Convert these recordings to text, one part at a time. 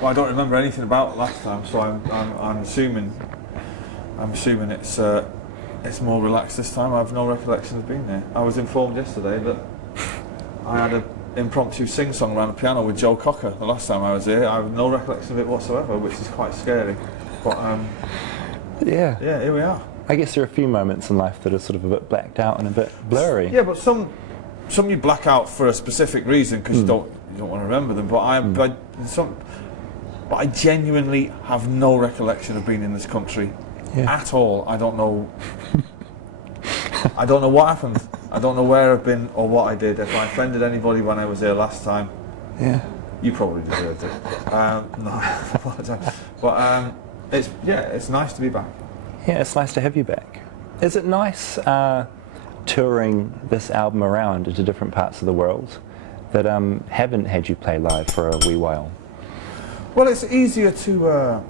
Well, I don't remember anything about it last time, so I'm assuming it's more relaxed this time. I have no recollection of being there. I was informed yesterday that I had an impromptu sing-song around the piano with Joe Cocker the last time I was here. I have no recollection of it whatsoever, which is quite scary. But yeah, here we are. I guess there are a few moments in life that are sort of a bit blacked out and a bit blurry. Yeah, but some you black out for a specific reason because you don't want to remember them. But But I genuinely have no recollection of being in this country at all. I don't know. I don't know what happened. I don't know where I've been or what I did. If I offended anybody when I was here last time, you probably deserved it. No, I apologise. But it's nice to be back. Yeah, it's nice to have you back. Is it nice touring this album around into different parts of the world that haven't had you play live for a wee while? Well, it's easier to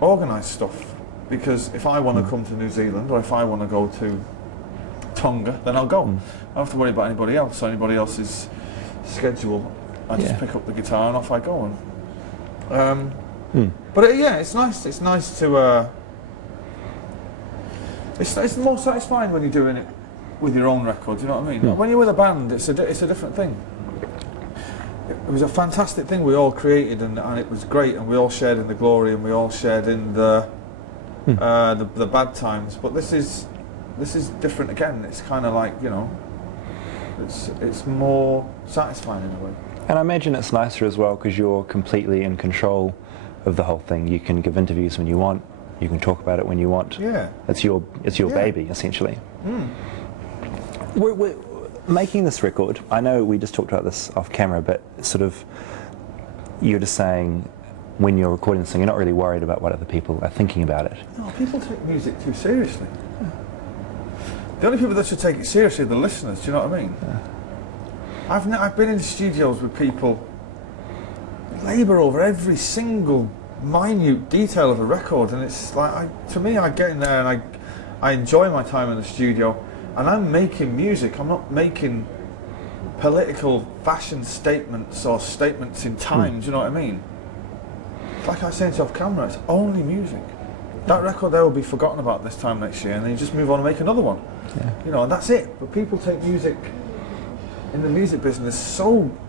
organise stuff because if I want to come to New Zealand or if I want to go to Tonga, then I'll go. I don't have to worry about anybody else or anybody else's schedule. I just pick up the guitar and off I go. But it's nice. It's nice to. It's more satisfying when you're doing it with your own record. You know what I mean? When you're with a band, it's a different thing. It was a fantastic thing we all created, and it was great, and we all shared in the glory, and we all shared in the bad times. But this is different again. It's kind of like, you know, it's more satisfying in a way. And I imagine it's nicer as well because you're completely in control of the whole thing. You can give interviews when you want. You can talk about it when you want. Yeah. It's your baby, essentially. We're making this record, I know we just talked about this off camera, but sort of, you're just saying when you're recording this thing, you're not really worried about what other people are thinking about it. No, people take music too seriously. The only people that should take it seriously are the listeners, do you know what I mean? I've been in studios with people labour over every single minute detail of a record, and it's like, to me, I get in there and I enjoy my time in the studio, and I'm making music. I'm not making political fashion statements or statements in time. Do you know what I mean? Like I said off camera, it's only music. That record there will be forgotten about this time next year, and then you just move on and make another one. You know, and that's it. But people take music in the music business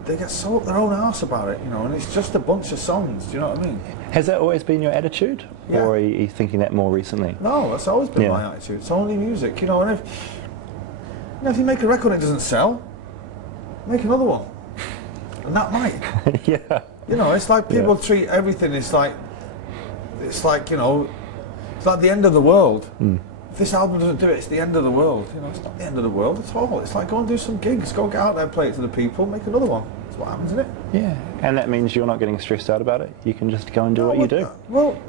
they get so up their own arse about it, you know, and it's just a bunch of songs. Do you know what I mean? Has that always been your attitude, or are you thinking that more recently? No, that's always been my attitude. It's only music, you know. And if you make a record and it doesn't sell, make another one, and that might. You know, it's like people treat everything. It's like you know, it's like the end of the world. If this album doesn't do it, it's the end of the world. You know, it's not the end of the world at all. It's like, go and do some gigs, go get out there, play it to the people, make another one. That's what happens, isn't it? Yeah, and that means you're not getting stressed out about it. You can just go and do what you do. Well,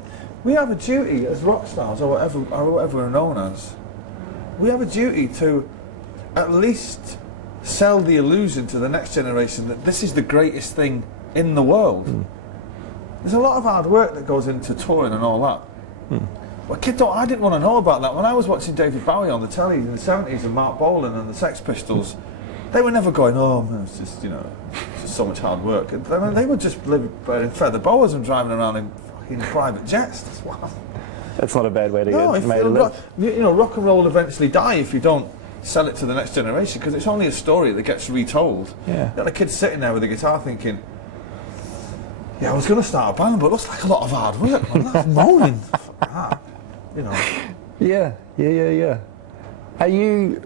we have a duty as rock stars, or whatever we're known as. We have a duty to at least sell the illusion to the next generation that this is the greatest thing in the world. There's a lot of hard work that goes into touring and all that. Well, I didn't want to know about that. When I was watching David Bowie on the telly in the 70s and Mark Bolan and the Sex Pistols, they were never going, oh man, it's just, you know, it's just so much hard work. And they were just wearing feather boas and driving around in fucking private jets. That's wow. That's not a bad way to get made to live. You know, rock and roll will eventually die if you don't sell it to the next generation, because it's only a story that gets retold. Yeah. You know, the kid's sitting there with a guitar thinking, yeah, I was going to start a band, but it looks like a lot of hard work, man. That's moaning. You know. Yeah. Are you,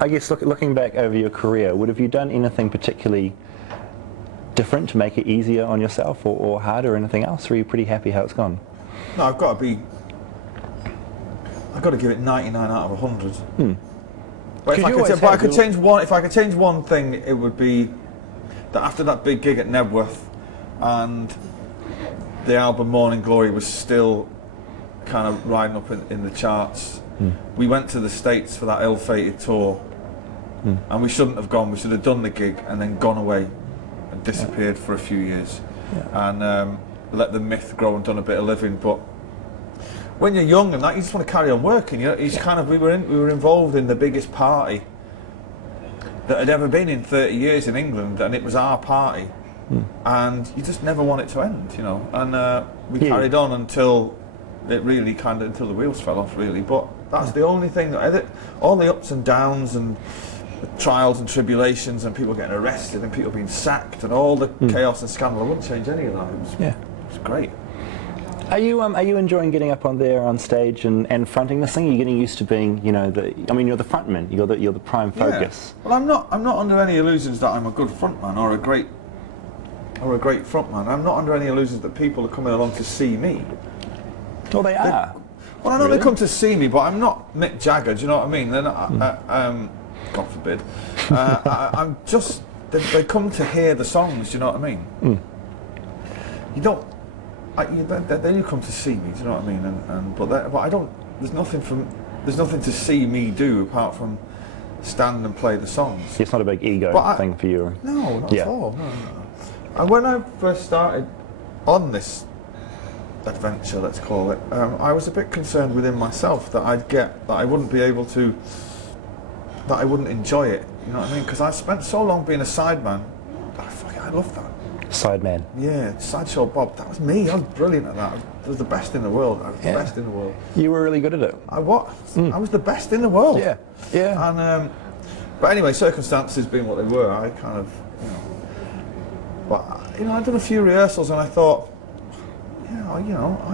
I guess, looking back over your career, have you done anything particularly different to make it easier on yourself, or harder, or anything else, or are you pretty happy how it's gone? No, I've got to give it 99 out of 100. But if I could change one thing, it would be that after that big gig at Nebworth, and the album Morning Glory was still kind of riding up in the charts, we went to the States for that ill-fated tour, and we shouldn't have gone. We should have done the gig and then gone away and disappeared for a few years, and let the myth grow and done a bit of living. But when you're young and that, you just want to carry on working. You know, we were involved in the biggest party that had ever been in 30 years in England, and it was our party. and you just never want it to end, you know. And we Yeah. carried on until it really until the wheels fell off, really. But that's the only thing that all the ups and downs and the trials and tribulations and people getting arrested and people being sacked and all the chaos and scandal, I wouldn't change any of that. It was great. Are you enjoying getting up on there on stage and fronting this thing? Are you getting used to being, you know, you're the frontman, you're the prime focus. Yeah. Well, I'm not under any illusions that I'm a good frontman or a great frontman. I'm not under any illusions that people are coming along to see me. Well, they are. Well, I know Really? they come to see me, but I'm not Mick Jagger. Do you know what I mean? They're not, God forbid. I'm just. They come to hear the songs. Do you know what I mean? You don't. Then you come to see me. Do you know what I mean? But I don't. There's nothing to see me do apart from stand and play the songs. It's not a big ego thing for you. No, not at all. No. And when I first started on this adventure, let's call it, I was a bit concerned within myself that I wouldn't be able to, that I wouldn't enjoy it. You know what I mean? Because I spent so long being a sideman. I love that. Sideman. Yeah, Sideshow Bob. That was me. I was brilliant at that. I was the best in the world. I was the best in the world. You were really good at it. I was the best in the world. Yeah. Yeah. And but anyway, circumstances being what they were, I kind of, you know. But you know, I'd done a few rehearsals and I thought, I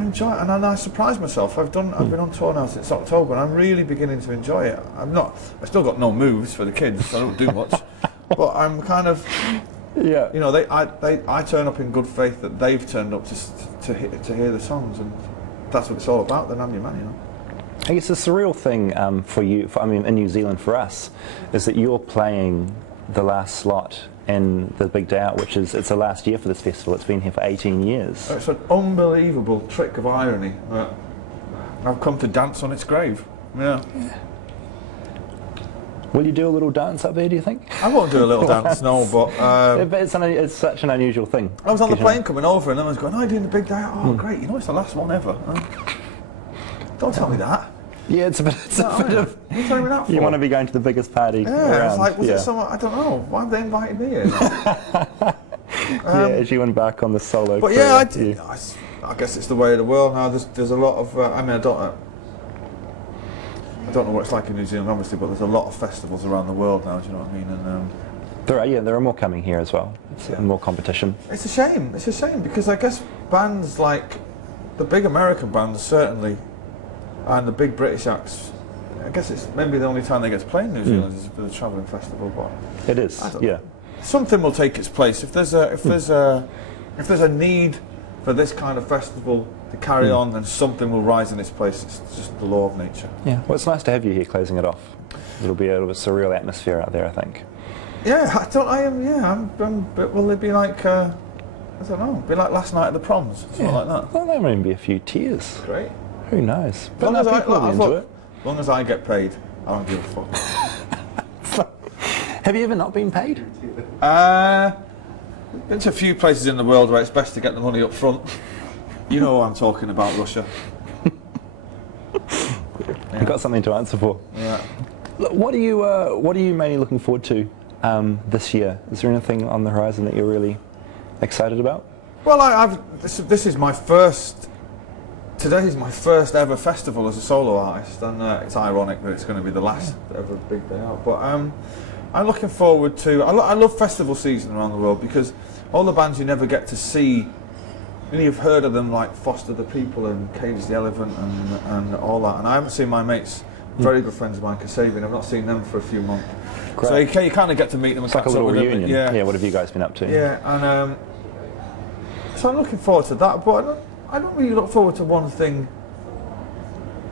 enjoy it, and I surprised myself. I've been on tour now since October, and I'm really beginning to enjoy it. I still got no moves for the kids, so I don't do much. But I'm kind of, yeah. You know, I turn up in good faith that they've turned up to hear the songs, and that's what it's all about. Then I'm your man, you know. I guess the surreal thing for you, in New Zealand for us, is that you're playing the last slot in the big day out, which is, it's the last year for this festival. It's been here for 18 years. It's an unbelievable trick of irony that I've come to dance on its grave. Yeah. Will you do a little dance up there, do you think? I won't do a little dance, no, but it's such an unusual thing. I was on the plane coming over and everyone's going, "Oh, you're doing the big day out? Oh, great, you know it's the last one ever." Don't tell me that. Yeah, it's a bit of... What are you telling me that for? You want to be going to the biggest party around. It's like, was it someone, I don't know, why have they invited me here? As you embark on the solo But career, yeah, I guess it's the way of the world now. There's a lot of, I don't know what it's like in New Zealand, obviously, but there's a lot of festivals around the world now, do you know what I mean? And there are more coming here as well, and more competition. It's a shame, because I guess bands like the big American bands, certainly, and the big British acts, I guess it's maybe the only time they get to play in New Zealand is for the travelling festival. But it is, yeah. Something will take its place if there's a need for this kind of festival to carry on, then something will rise in its place. It's just the law of nature. Yeah, well, it's nice to have you here closing it off. It'll be a surreal atmosphere out there, I think. Yeah, will it be like, I don't know, be like last night at the proms, something like that? Well, there may be a few tears. Great. Who knows? As long as people will be into it. As long as I get paid, I don't give a fuck. Have you ever not been paid? Been to a few places in the world where it's best to get the money up front. You know what I'm talking about, Russia. You've got something to answer for. Yeah. What are you mainly looking forward to this year? Is there anything on the horizon that you're really excited about? Well, this is my first. Today is my first ever festival as a solo artist, and it's ironic that it's going to be the last ever big day out. But I'm looking forward to. I love festival season around the world because all the bands you never get to see. You've heard of them like Foster the People and Cage the Elephant and all that, and I haven't seen my mates, very good friends of mine, Kasabian. I've not seen them for a few months. Great. So you kind of get to meet them and catch up with reunion. them. Yeah. Yeah. What have you guys been up to? Yeah, and so I'm looking forward to that, but I don't really look forward to one thing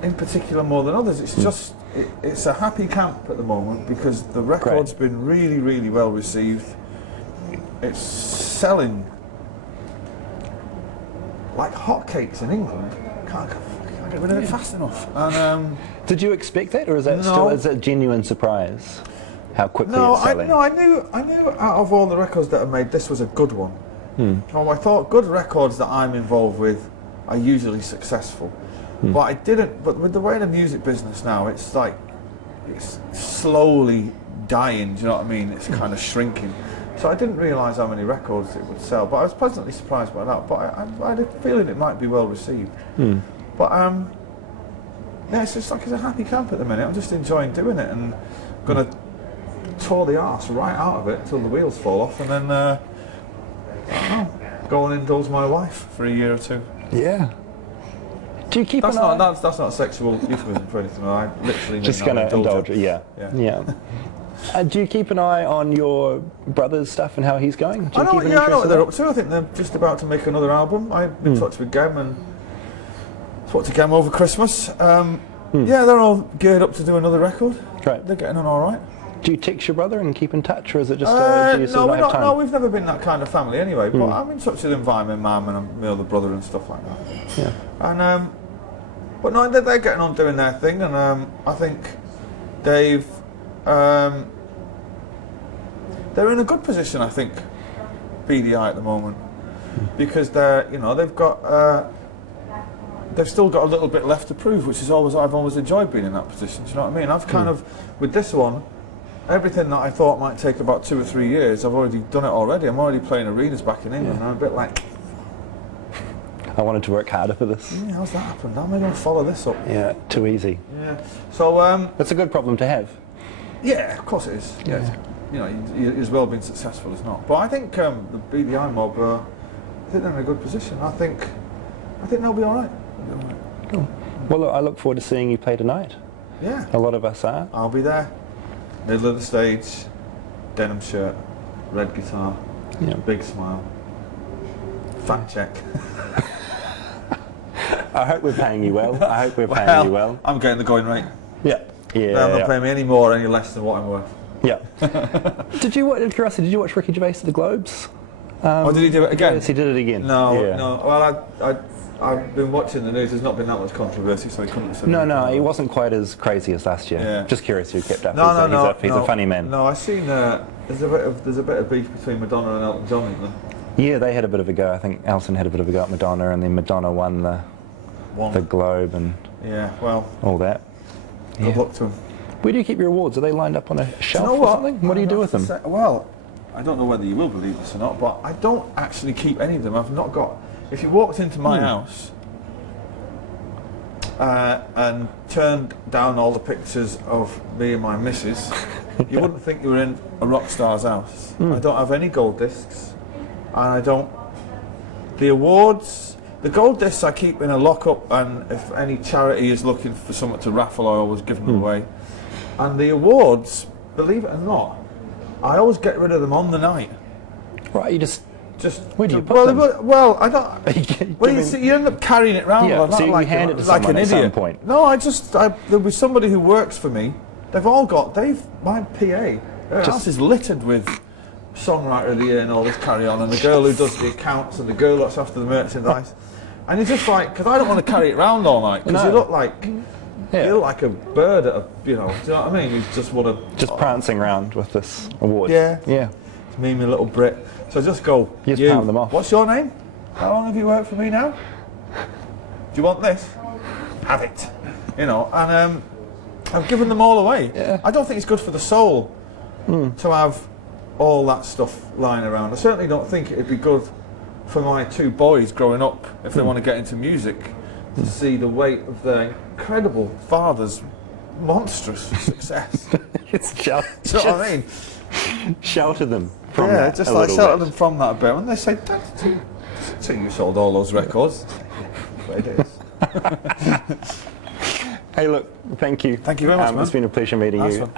in particular more than others. It's just it's a happy camp at the moment because the record's been really, really well received. It's selling like hotcakes in England. Can't get rid of it fast enough. And did you expect that, or is that is it a genuine surprise? How quickly it's selling? I knew out of all the records that I made, this was a good one. I thought good records that I'm involved with are usually successful, but I didn't. But with the way the music business now, it's like it's slowly dying. Do you know what I mean? It's kind of shrinking. So I didn't realise how many records it would sell, but I was pleasantly surprised by that. But I had a feeling it might be well received. But yeah, it's just like it's a happy camp at the minute. I'm just enjoying doing it and gonna tour the arse right out of it until the wheels fall off, and then I don't know, go and indulge my wife for a year or two. Yeah. Do you keep That's an eye? not that's not sexual euphemism for anything. I literally Just mean going to indulge. Yeah. Yeah. Do you keep an eye on your brother's stuff and how he's going? Do you I know, keep an yeah, I know interest what in they're that? up to. I think they're just about to make another album. I'm in touch with Gem and spoke to Gem over Christmas. Yeah, they're all geared up to do another record. Great. They're getting on all right. Do you text your brother and keep in touch, or is it just do you No, sort we're of have not. time? No, we've never been that kind of family anyway. But I'm in touch with him via my mum and my other brother and stuff like that. Yeah. And but no, they're getting on doing their thing, and I think they've they're in a good position. I think BDI at the moment because they've got. They've still got a little bit left to prove, which is I've always enjoyed being in that position. Do you know what I mean? I've kind of, with this one, everything that I thought might take about 2 or 3 years, I've already done it already. I'm already playing arenas back in England, and I'm a bit like, I wanted to work harder for this. yeah, how's that happened? How am I going to follow this up? Yeah, too easy. Yeah. So, That's a good problem to have. yeah, of course it is. Yeah. You know, you're as well being successful as not. But I think the BDI mob, I think they're in a good position. I think they'll be all right. Cool. Well, look, I look forward to seeing you play tonight. Yeah. A lot of us are. I'll be there. Middle of the stage, denim shirt, red guitar, Yeah. big smile, fat check. I hope we're paying you well. I hope we're paying you well. I'm getting the going rate. Yeah. Yeah. They're not paying me any more, any less than what I'm worth. Yeah. Did you watch Ricky Gervais at the Globes? Oh, did he do it again? Yes, he did it again. No, Yeah. no. Well, I've been watching the news. There's not been that much controversy, so he couldn't have said No, anything. he wasn't quite as crazy as last year. Yeah. Just curious who kept up. No, He's a funny man. No, I've seen there's a bit of beef between Madonna and Elton John, isn't there? Yeah, they had a bit of a go. I think Elton had a bit of a go at Madonna, and then Madonna won the Globe and Yeah, well, all that. good luck to him. Where do you keep your awards? Are they lined up on a shelf Do you know or what? something? What do you do with them? Well, I don't know whether you will believe this or not, but I don't actually keep any of them. I've not got. If you walked into my house and turned down all the pictures of me and my missus, you wouldn't think you were in a rock star's house. I don't have any gold discs, and I don't. The awards, the gold discs I keep in a lockup, and if any charity is looking for something to raffle, I always give them away. And the awards, believe it or not, I always get rid of them on the night. Right, you just where do you put them? Well, I don't. Well, you end up carrying it around. Yeah, so you like hand it to like someone an at some idiot. point. No, there was somebody who works for me. My PA. Their house is littered with songwriter of the year and all this carry on, and the girl who does the accounts and the girl looks after the merchandise. And you're just like, because I don't want to carry it around all night, because you look like. Yeah. You look like a bird at do you know what I mean? You just want to... Just prancing around with this award. Yeah. Yeah. It's me and my little Brit. So just go, You just palm them off. What's your name? How long have you worked for me now? Do you want this? Have it. You know, and I've given them all away. Yeah. I don't think it's good for the soul to have all that stuff lying around. I certainly don't think it'd be good for my 2 boys growing up, if they want to get into music, to see the weight of their incredible father's monstrous success. It's Do you know what I mean? Shelter them from Yeah, that just a like little shelter bit. them from that a bit. When they say, so you sold all those records. That's what it is. Hey, look, thank you. Thank you very much, man. It's been a pleasure meeting Nice you. one.